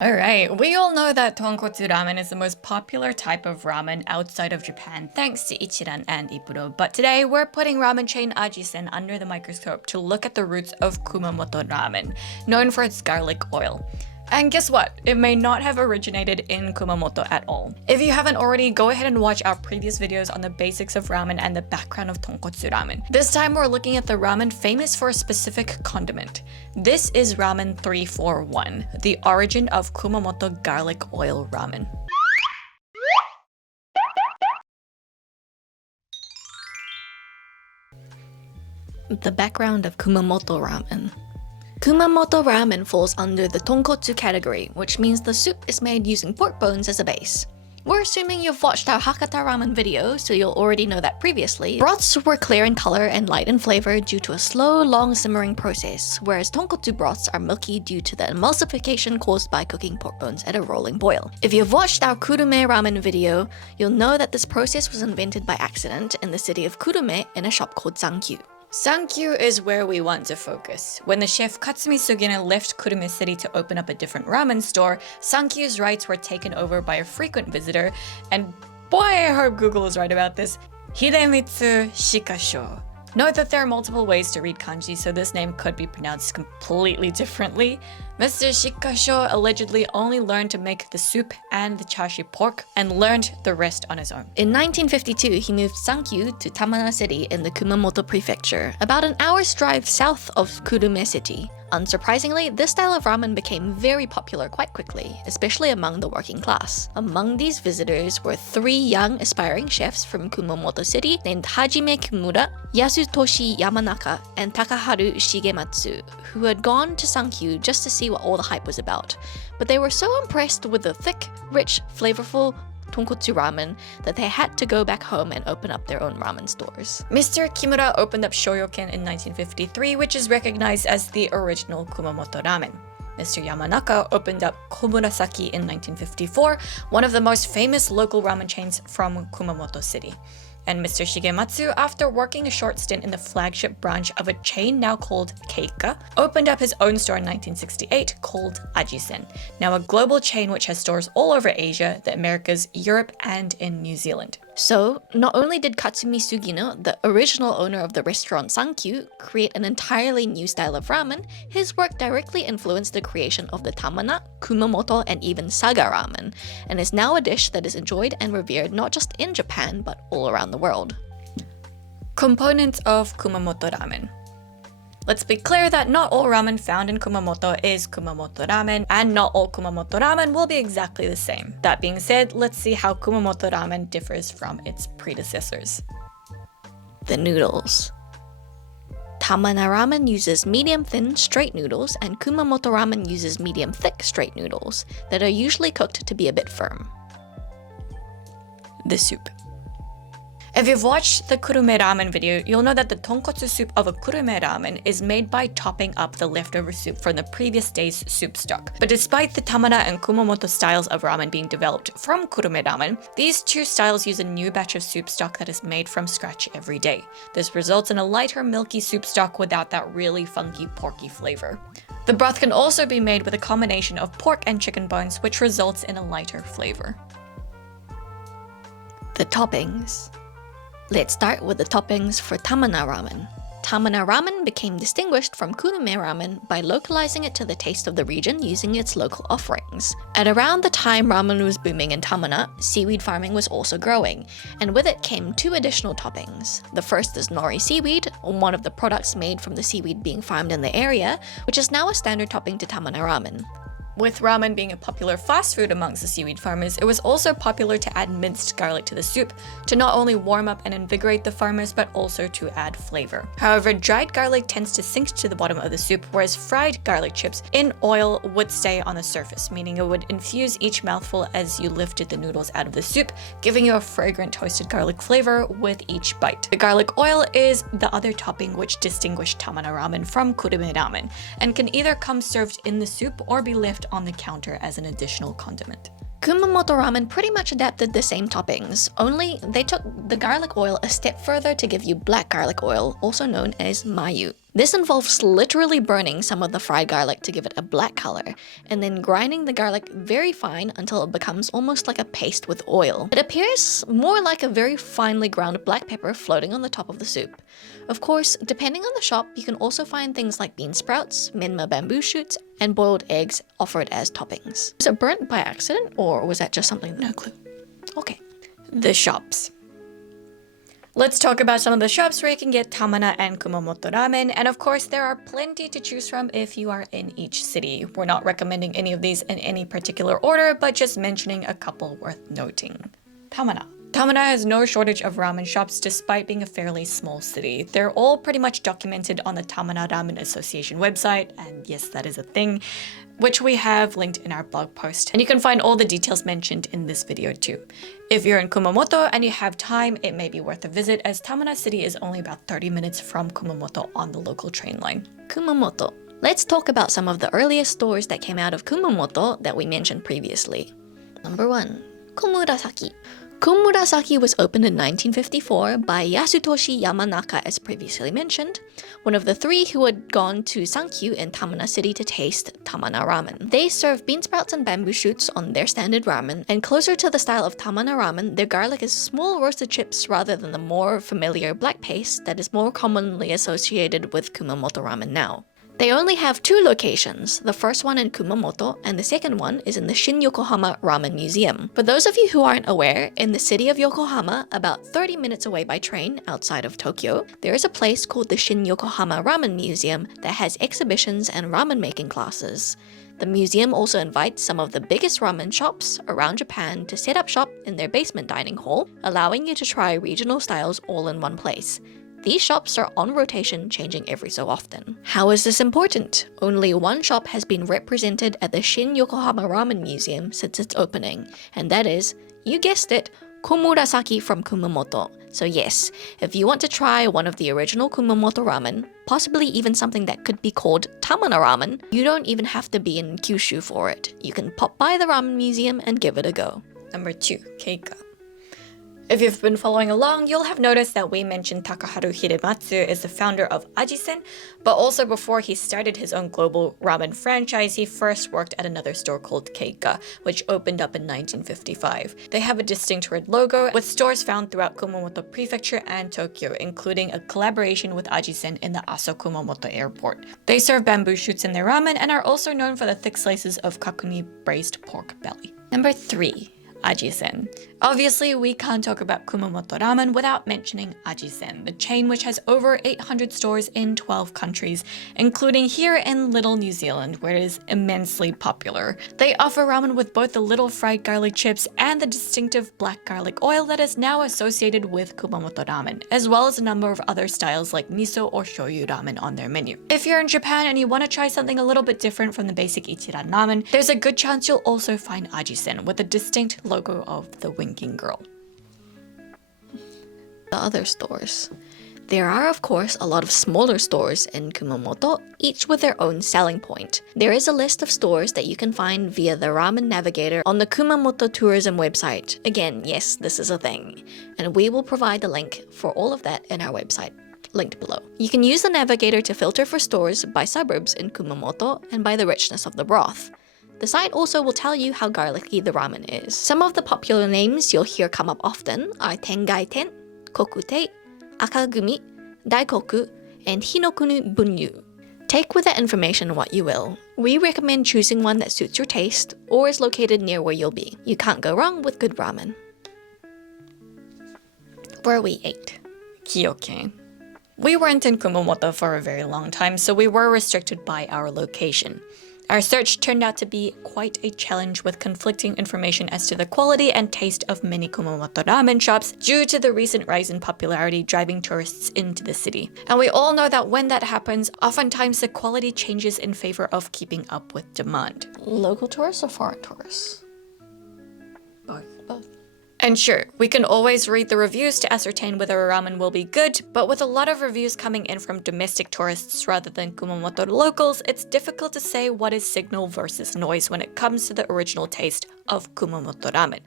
Alright, we all know that tonkotsu ramen is the most popular type of ramen outside of Japan thanks to Ichiran and Ippudo, but today we're putting ramen chain Ajisen under the microscope to look at the roots of Kumamoto ramen, known for its garlic oil. And guess what? It may not have originated in Kumamoto at all. If you haven't already, go ahead and watch our previous videos on the basics of ramen and the background of tonkotsu ramen. This time we're looking at the ramen famous for a specific condiment. This is Ramen 341, the origin of Kumamoto garlic oil ramen. The background of Kumamoto ramen. Kumamoto ramen falls under the tonkotsu category, which means the soup is made using pork bones as a base. We're assuming you've watched our Hakata ramen video, so you'll already know that previously. Broths were clear in color and light in flavor due to a slow, long simmering process, whereas tonkotsu broths are milky due to the emulsification caused by cooking pork bones at a rolling boil. If you've watched our Kurume ramen video, you'll know that this process was invented by accident in the city of Kurume in a shop called Sankyu. Sankyu is where we want to focus. When the chef Katsumi Sugino left Kurume City to open up a different ramen store, Sankyu's rights were taken over by a frequent visitor, and boy, I hope Google is right about this, Hidemitsu Shikasho. Note that there are multiple ways to read kanji, so this name could be pronounced completely differently. Mr. Shikasho allegedly only learned to make the soup and the chashi pork, and learned the rest on his own. In 1952, he moved Sankyu to Tamana City in the Kumamoto Prefecture, about an hour's drive south of Kurume City. Unsurprisingly, this style of ramen became very popular quite quickly, especially among the working class. Among these visitors were three young aspiring chefs from Kumamoto City named Hajime Kimura, Yasutoshi Yamanaka, and Takaharu Shigematsu, who had gone to Sankyu just to see what all the hype was about. But they were so impressed with the thick, rich, flavorful tonkotsu ramen that they had to go back home and open up their own ramen stores. Mr. Kimura opened up Shoyoken in 1953, which is recognized as the original Kumamoto ramen. Mr. Yamanaka opened up Komurasaki in 1954, one of the most famous local ramen chains from Kumamoto City. And Mr. Shigematsu, after working a short stint in the flagship branch of a chain now called Keika, opened up his own store in 1968 called Ajisen, now a global chain which has stores all over Asia, the Americas, Europe, and in New Zealand. So, not only did Katsumi Sugino, the original owner of the restaurant Sankyu, create an entirely new style of ramen, his work directly influenced the creation of the Tamana, Kumamoto, and even Saga ramen, and is now a dish that is enjoyed and revered not just in Japan, but all around the world. Components of Kumamoto ramen. Let's be clear that not all ramen found in Kumamoto is Kumamoto ramen, and not all Kumamoto ramen will be exactly the same. That being said, let's see how Kumamoto ramen differs from its predecessors. The noodles. Tamana ramen uses medium-thin, straight noodles, and Kumamoto ramen uses medium-thick, straight noodles that are usually cooked to be a bit firm. The soup. If you've watched the Kurume ramen video, you'll know that the tonkotsu soup of a Kurume ramen is made by topping up the leftover soup from the previous day's soup stock. But despite the Tamana and Kumamoto styles of ramen being developed from Kurume ramen, these two styles use a new batch of soup stock that is made from scratch every day. This results in a lighter, milky soup stock without that really funky, porky flavor. The broth can also be made with a combination of pork and chicken bones, which results in a lighter flavor. The toppings. Let's start with the toppings for Tamana ramen. Tamana ramen became distinguished from Kurume ramen by localizing it to the taste of the region using its local offerings. At around the time ramen was booming in Tamana, seaweed farming was also growing, and with it came two additional toppings. The first is nori seaweed, one of the products made from the seaweed being farmed in the area, which is now a standard topping to Tamana ramen. With ramen being a popular fast food amongst the seaweed farmers, it was also popular to add minced garlic to the soup to not only warm up and invigorate the farmers, but also to add flavor. However, dried garlic tends to sink to the bottom of the soup, whereas fried garlic chips in oil would stay on the surface, meaning it would infuse each mouthful as you lifted the noodles out of the soup, giving you a fragrant toasted garlic flavor with each bite. The garlic oil is the other topping which distinguished Tamana ramen from Kurume ramen, and can either come served in the soup or be left on the counter as an additional condiment. Kumamoto ramen pretty much adapted the same toppings, only they took the garlic oil a step further to give you black garlic oil, also known as mayu. This involves literally burning some of the fried garlic to give it a black color, and then grinding the garlic very fine until it becomes almost like a paste with oil. It appears more like a very finely ground black pepper floating on the top of the soup. Of course, depending on the shop, you can also find things like bean sprouts, menma bamboo shoots, and boiled eggs offered as toppings. Was it burnt by accident, or was that just something? No clue. Okay. The shops. Let's talk about some of the shops where you can get Tamana and Kumamoto ramen, and of course there are plenty to choose from if you are in each city. We're not recommending any of these in any particular order, but just mentioning a couple worth noting. Tamana. Tamana has no shortage of ramen shops despite being a fairly small city. They're all pretty much documented on the Tamana Ramen Association website, and yes, that is a thing, which we have linked in our blog post. And you can find all the details mentioned in this video too. If you're in Kumamoto and you have time, it may be worth a visit as Tamana City is only about 30 minutes from Kumamoto on the local train line. Kumamoto. Let's talk about some of the earliest stores that came out of Kumamoto that we mentioned previously. Number 1. Komurasaki. Komurasaki was opened in 1954 by Yasutoshi Yamanaka, as previously mentioned, one of the 3 who had gone to Sankyu in Tamana City to taste Tamana ramen. They serve bean sprouts and bamboo shoots on their standard ramen, and closer to the style of Tamana ramen, their garlic is small roasted chips rather than the more familiar black paste that is more commonly associated with Kumamoto ramen now. They only have 2 locations, the first one in Kumamoto and the second one is in the Shin Yokohama Ramen Museum. For those of you who aren't aware, in the city of Yokohama, about 30 minutes away by train outside of Tokyo, there is a place called the Shin Yokohama Ramen Museum that has exhibitions and ramen making classes. The museum also invites some of the biggest ramen shops around Japan to set up shop in their basement dining hall, allowing you to try regional styles all in one place. These shops are on rotation, changing every so often. How is this important? Only one shop has been represented at the Shin Yokohama Ramen Museum since its opening, and that is, you guessed it, Komurasaki from Kumamoto. So yes, if you want to try one of the original Kumamoto ramen, possibly even something that could be called Tamana ramen, you don't even have to be in Kyushu for it. You can pop by the ramen museum and give it a go. Number 2, Keika. If you've been following along, you'll have noticed that we mentioned Takaharu Hidematsu is the founder of Ajisen, but also before he started his own global ramen franchise, he first worked at another store called Keika, which opened up in 1955. They have a distinct red logo, with stores found throughout Kumamoto Prefecture and Tokyo, including a collaboration with Ajisen in the Aso Kumamoto airport. They serve bamboo shoots in their ramen and are also known for the thick slices of kakuni braised pork belly. Number 3. Ajisen. Obviously, we can't talk about Kumamoto ramen without mentioning Ajisen, the chain which has over 800 stores in 12 countries, including here in Little New Zealand, where it is immensely popular. They offer ramen with both the little fried garlic chips and the distinctive black garlic oil that is now associated with Kumamoto ramen, as well as a number of other styles like miso or shoyu ramen on their menu. If you're in Japan and you want to try something a little bit different from the basic Ichiran ramen, there's a good chance you'll also find Ajisen with a distinct logo of the winking girl. The other stores. There are of course a lot of smaller stores in Kumamoto, each with their own selling point. There is a list of stores that you can find via the Ramen Navigator on the Kumamoto Tourism website. Again, yes, this is a thing. And we will provide the link for all of that in our website, linked below. You can use the navigator to filter for stores by suburbs in Kumamoto and by the richness of the broth. The site also will tell you how garlicky the ramen is. Some of the popular names you'll hear come up often are Tengai Ten, Kokutei, Akagumi, Daikoku, and Hinokunu Bunyu. Take with that information what you will. We recommend choosing one that suits your taste or is located near where you'll be. You can't go wrong with good ramen. Where we ate. Kyoken. We weren't in Kumamoto for a very long time, so we were restricted by our location. Our search turned out to be quite a challenge with conflicting information as to the quality and taste of many Kumamoto ramen shops due to the recent rise in popularity driving tourists into the city. And we all know that when that happens, oftentimes the quality changes in favor of keeping up with demand. Local tourists or foreign tourists? Both. And sure, we can always read the reviews to ascertain whether a ramen will be good, but with a lot of reviews coming in from domestic tourists rather than Kumamoto locals, it's difficult to say what is signal versus noise when it comes to the original taste of Kumamoto ramen,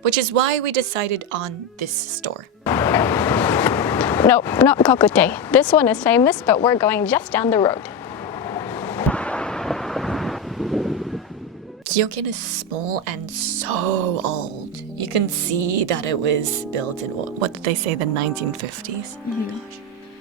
which is why we decided on this store. Nope, not kokute. This one is famous, but we're going just down the road. Kyokin is small and so old. You can see that it was built in, what did they say, the 1950s? Oh my gosh.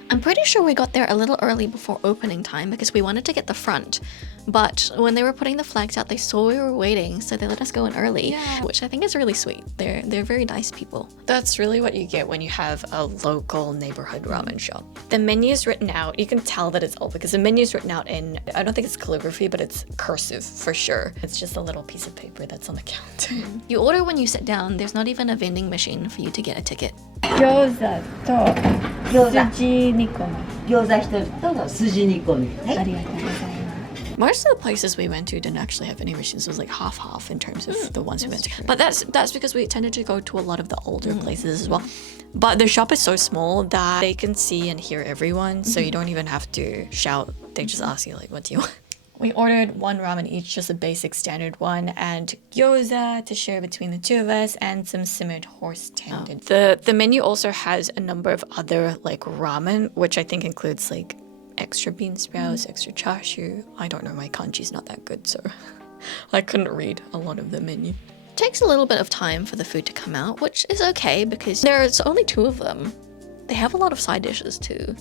I'm pretty sure we got there a little early before opening time because we wanted to get the front. But when they were putting the flags out, they saw we were waiting, so they let us go in early, which I think is really sweet. They're very nice people. That's really what you get when you have a local neighborhood ramen shop. The menu is written out. You can tell that it's old because the menu is written out in, I don't think it's calligraphy, but it's cursive for sure. It's just a little piece of paper that's on the counter. You order when you sit down. There's not even a vending machine for you to get a ticket. 餃子と筋煮込み。餃子一つと筋煮込み。はい。ありがとうございます。 Most of the places we went to didn't actually have any machines. It was like half-half in terms of the ones we went to. But that's because we tended to go to a lot of the older places as well. But the shop is so small that they can see and hear everyone, so you don't even have to shout. They just ask you like, what do you want? We ordered one ramen each, just a basic standard one, and gyoza to share between the two of us, and some simmered horse tendon. The menu also has a number of other like ramen, which I think includes like extra bean sprouts, extra chashu. I don't know, my kanji's not that good, so I couldn't read a lot of the menu. It takes a little bit of time for the food to come out, which is okay because there's only 2 of them. They have a lot of side dishes too,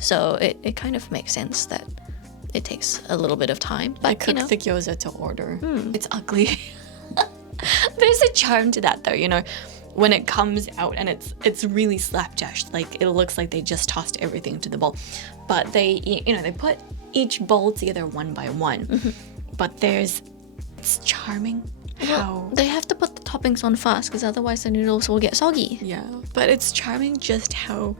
so it kind of makes sense that it takes a little bit of time. But I cooked the gyoza to order. It's ugly. There's a charm to that though, you know, when it comes out and it's really slapdash, like it looks like they just tossed everything into the bowl. But they put each bowl together one by one. But it's charming how they have to put the toppings on fast because otherwise the noodles will get soggy. Yeah, but it's charming just how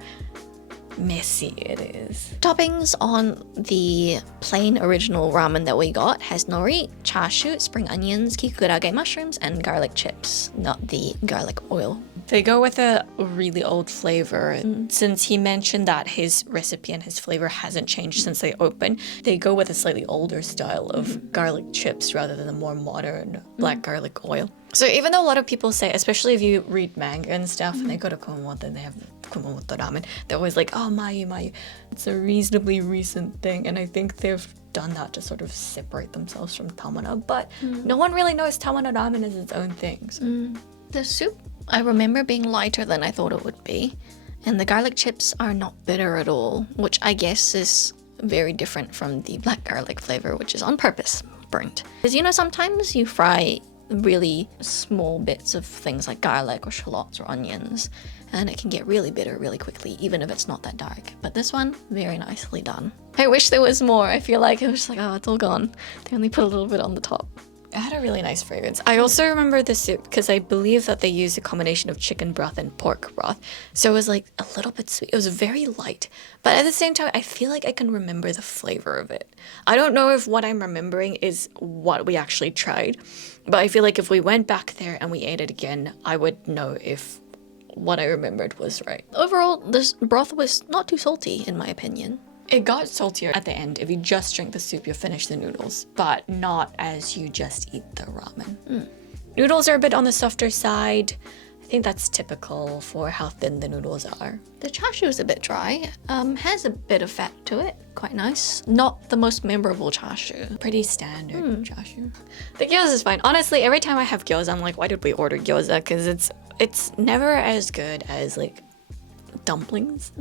messy it is. Toppings on the plain original ramen that we got has nori, chashu, spring onions, kikurage mushrooms, and garlic chips, not the garlic oil. They go with a really old flavor. Since he mentioned that his recipe and his flavor hasn't changed since they opened, they go with a slightly older style of garlic chips rather than the more modern black garlic oil. So even though a lot of people say, especially if you read manga and stuff, and they go to Kumamoto and they have Kumamoto ramen, they're always like, oh, mayu. It's a reasonably recent thing, and I think they've done that to sort of separate themselves from Tamana, but no one really knows Tamana ramen is its own thing. So. The soup, I remember being lighter than I thought it would be, and the garlic chips are not bitter at all, which I guess is very different from the black garlic flavor, which is on purpose burnt. Because you know, sometimes you fry really small bits of things like garlic or shallots or onions, and it can get really bitter really quickly, even if it's not that dark. But this one, very nicely done. I wish there was more. I feel like it was just like, oh, it's all gone. They only put a little bit on the top. It had a really nice fragrance. I also remember the soup because I believe that they used a combination of chicken broth and pork broth. So it was like a little bit sweet. It was very light. But at the same time, I feel like I can remember the flavor of it. I don't know if what I'm remembering is what we actually tried, but I feel like if we went back there and we ate it again, I would know if what I remembered was right. Overall, this broth was not too salty, in my opinion. It got saltier at the end. If you just drink the soup, you'll finish the noodles, but not as you just eat the ramen. Noodles are a bit on the softer side. I think that's typical for how thin the noodles are. The chashu is a bit dry, has a bit of fat to it, quite nice. Not the most memorable chashu. Pretty standard chashu. The gyoza is fine. Honestly, every time I have gyoza, I'm like, why did we order gyoza? Because it's never as good as like dumplings.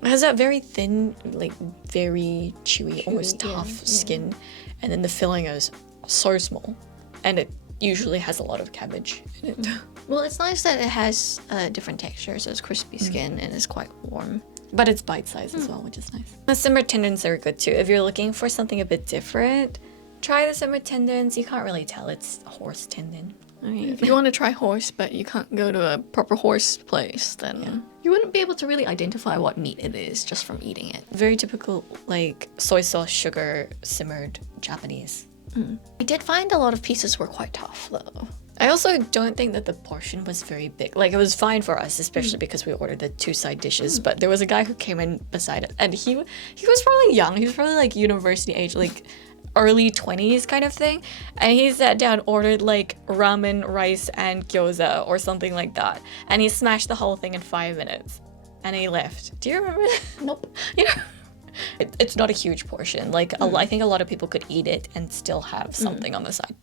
It has that very thin, like very chewy, almost tough skin. And then the filling is so small. And it usually has a lot of cabbage in it. Well, it's nice that it has different textures. So it's crispy skin and it's quite warm. But it's bite-sized as well, which is nice. The simmered tendons are good too. If you're looking for something a bit different, try the simmered tendons. You can't really tell it's horse tendon. I mean, if you want to try horse, but you can't go to a proper horse place, then you wouldn't be able to really identify what meat it is just from eating it. Very typical, like, soy sauce, sugar, simmered Japanese. I did find a lot of pieces were quite tough, though. I also don't think that the portion was very big. Like, it was fine for us, especially because we ordered the 2 side dishes, but there was a guy who came in beside us, and he was probably young. He was probably, like, university age, like, early 20s kind of thing, and he sat down, ordered like ramen, rice, and gyoza or something like that, and he smashed the whole thing in 5 minutes. and he left. Do you remember? Nope. You know, it's not a huge portion. Like, I think a lot of people could eat it and still have something on the side.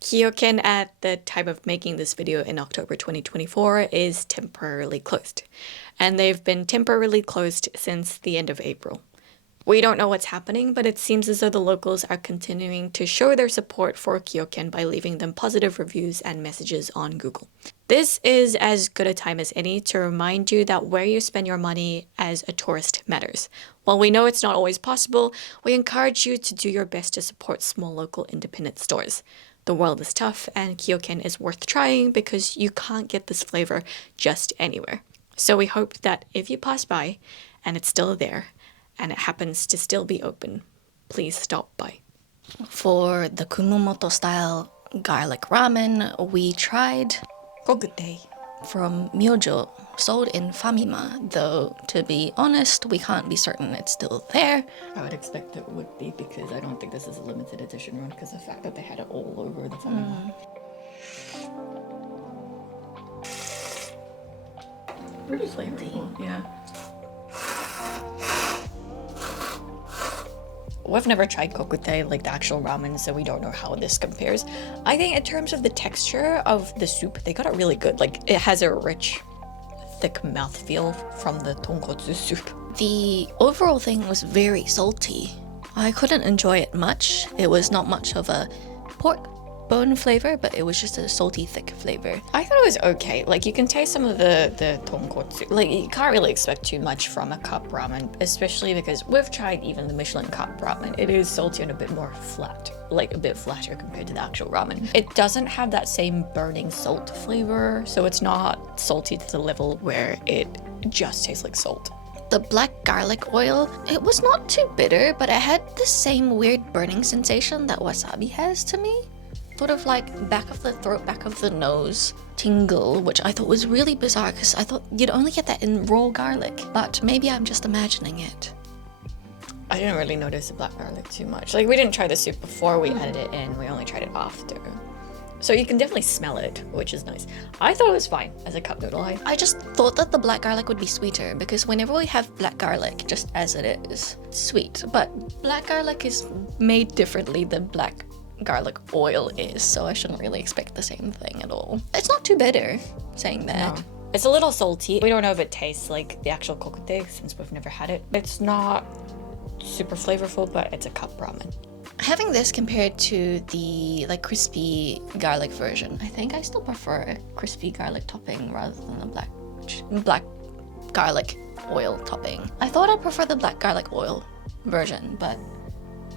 Kyoken at the time of making this video in October 2024 is temporarily closed. And they've been temporarily closed since the end of April. We don't know what's happening, but it seems as though the locals are continuing to show their support for Kyoken by leaving them positive reviews and messages on Google. This is as good a time as any to remind you that where you spend your money as a tourist matters. While we know it's not always possible, we encourage you to do your best to support small local independent stores. The world is tough and Kyoken is worth trying because you can't get this flavor just anywhere. So we hope that if you pass by and it's still there, and it happens to still be open, please stop by. For the Kumamoto style garlic ramen, we tried Kogute from Myojo, sold in Famima, though to be honest, we can't be certain it's still there. I would expect it would be because I don't think this is a limited edition run because of the fact that they had it all over the Famima. Pretty flavorful, yeah. We've never tried kokute, like the actual ramen, so we don't know how this compares. I think in terms of the texture of the soup, they got it really good. Like, it has a rich, thick mouthfeel from the tonkotsu soup. The overall thing was very salty. I couldn't enjoy it much. It was not much of a pork bone flavor, but it was just a salty, thick flavor. I thought it was okay. Like, you can taste some of the tonkotsu. Like, you can't really expect too much from a cup ramen, especially because we've tried even the Michelin cup ramen. It is salty and a bit more flat, like a bit flatter compared to the actual ramen. It doesn't have that same burning salt flavor, so it's not salty to the level where it just tastes like salt. The black garlic oil, it was not too bitter, but it had the same weird burning sensation that wasabi has to me. Sort of like back of the throat, back of the nose tingle, which I thought was really bizarre because I thought you'd only get that in raw garlic, but maybe I'm just imagining it. I didn't really notice the black garlic too much. Like, we didn't try the soup before we added it in, we only tried it after. So you can definitely smell it, which is nice. I thought it was fine as a cup noodle. I just thought that the black garlic would be sweeter because whenever we have black garlic, just as it is, it's sweet. But black garlic is made differently than black garlic oil is, so I shouldn't really expect the same thing at all. It's not too bitter, saying that. No. It's a little salty. We don't know if it tastes like the actual kokute since we've never had it. It's not super flavorful, but it's a cup ramen. Having this compared to the like crispy garlic version, I think I still prefer a crispy garlic topping rather than the black garlic oil topping. I thought I'd prefer the black garlic oil version, but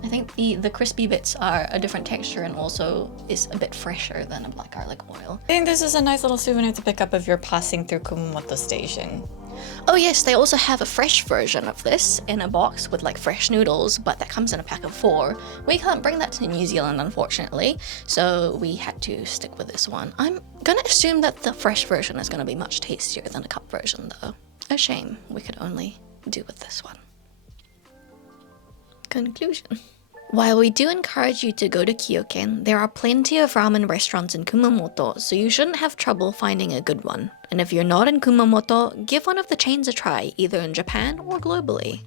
I think the crispy bits are a different texture and also is a bit fresher than a black garlic oil. I think this is a nice little souvenir to pick up if you're passing through Kumamoto Station. Oh yes, they also have a fresh version of this in a box with like fresh noodles, but that comes in a pack of 4. We can't bring that to New Zealand, unfortunately, so we had to stick with this one. I'm gonna assume that the fresh version is gonna be much tastier than a cup version though. A shame we could only do with this one. Conclusion. While we do encourage you to go to Kyoken, there are plenty of ramen restaurants in Kumamoto, so you shouldn't have trouble finding a good one. And if you're not in Kumamoto, give one of the chains a try, either in Japan or globally.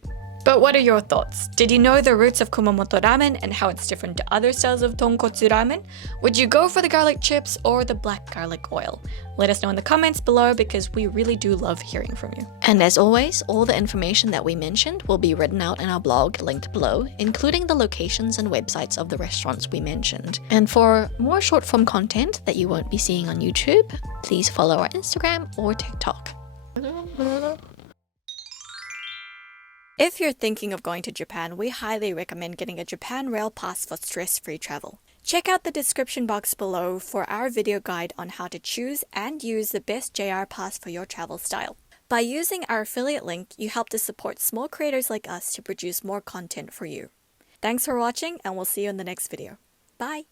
But what are your thoughts? Did you know the roots of Kumamoto ramen and how it's different to other styles of tonkotsu ramen? Would you go for the garlic chips or the black garlic oil? Let us know in the comments below because we really do love hearing from you. And as always, all the information that we mentioned will be written out in our blog linked below, including the locations and websites of the restaurants we mentioned. And for more short form content that you won't be seeing on YouTube, please follow our Instagram or TikTok. If you're thinking of going to Japan, we highly recommend getting a Japan Rail Pass for stress-free travel. Check out the description box below for our video guide on how to choose and use the best JR Pass for your travel style. By using our affiliate link, you help to support small creators like us to produce more content for you. Thanks for watching, and we'll see you in the next video. Bye!